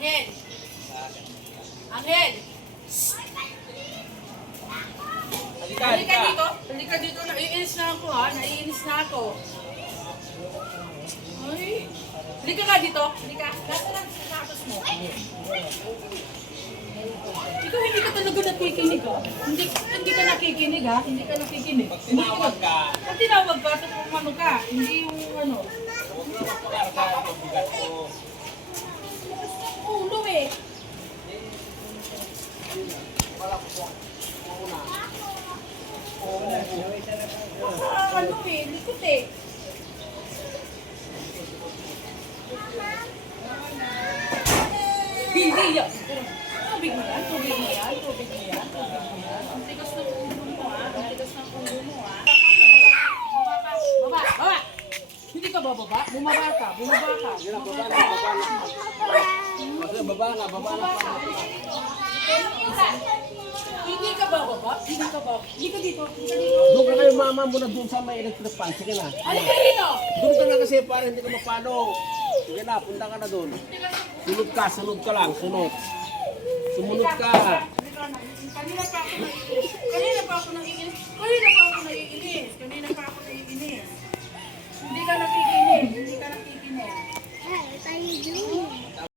Angel! Angel! Halika dito. Halika dito. Naiinis na ako ha. Naiinis na ako. Ay. Halika ka dito. Halika. Lahat lang sa sapatos mo. Ikaw hindi ka talaga nakikinig ha. Hindi ka nakikinig ha. Hindi ka nakikinig. Pag tinawag ka, Pag tinawag ka, kung ano ka. Hindi yung ano. Ulo eh. Ano eh, likot eh. Hindi yan. Tubig mo yan, tubig mo yan, tubig mo yan, tubig mo yan. Ang tigas ng ulo mo ah, ang tigas ng ulo mo ah. Baba, baba. Hindi ka bababa, bumaba ka, bumaba ka. baba na. Hindi ka bababa, hindi ka bababa. Hindi ka dito, hindi ka dito. Doon ka kayo mama mo na doon sa may electric pan. Sige na. Halika dito. Doon ka na kasi para hindi ka mapano. Sige na, punta ka na doon. Sunod ka lang, sunod. Sumunod ka. Kanina pa ako